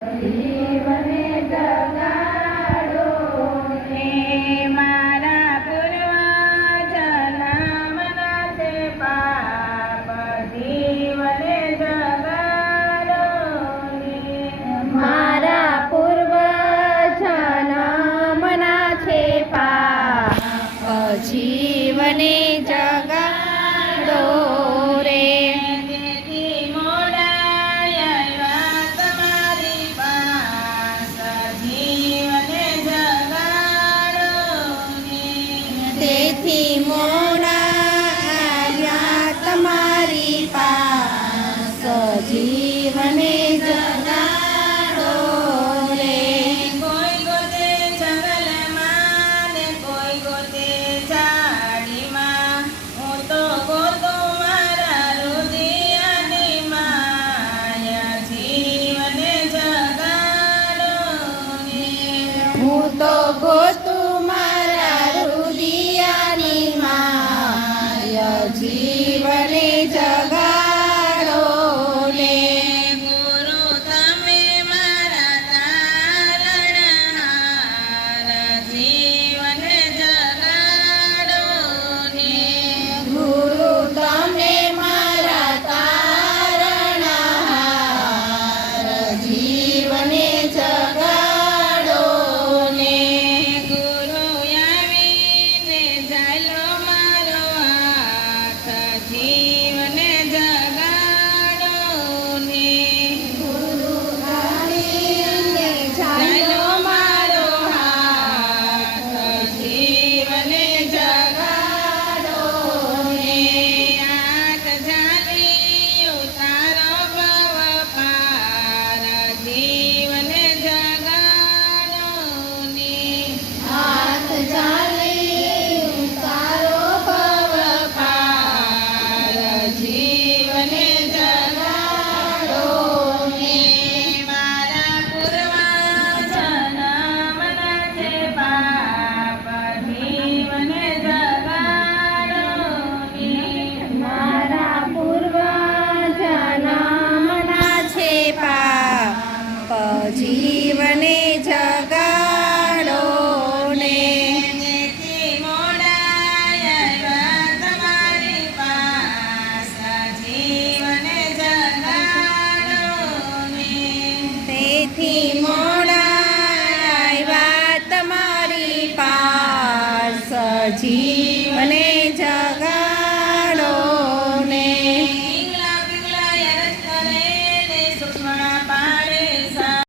જીવને જગાડો ને મારા પૂર્વજન્મના છે પાપ જીવને જગાડો ને મારા પૂર્વજન્મના છે પાપ જીવને જગાડો રે. તેથી મોડાયા તમારી પાસ જીવને જગાડો ને તેથી મોડા આવ્યા તમારી પાસ જીવને જગાડો રે. કોઈ ગોતે જંગલમાં ને કોઈ ગોતે ઝાડીમાં હું તો ગોતું મારા રુદિયાની માયા જીવને જગાડો ને હું તો ગોતું મારા રુદિયાની માય જીવને જગાડો ને. ગુરુ તમે મારા તારણહાર જીવને જગાડો ને ગુરુ તમે મારા તારણહાર જીવને જગાડો ને. ગુરુ આવીને ઝાલો મારો હાથ જીવને જગાડો ને ગુરુ આવીને ઝાલો મારો હાથ જીવને જગાડો ને હાથ ઝાલી ઉતારો ભવ પાર જીવને જગાડો ને હાથ ચાલી ઉતારો ભવ પાર જીવને જગાડો ને. મારા પૂર્વજન્મના છે પાપ જીવને જગાડો ને મારા પૂર્વજન્મના છે પાપ જીવને જગાડો ને. તેથી મોડાયા તમારી પાસ જીવને જગાડો ને તેથી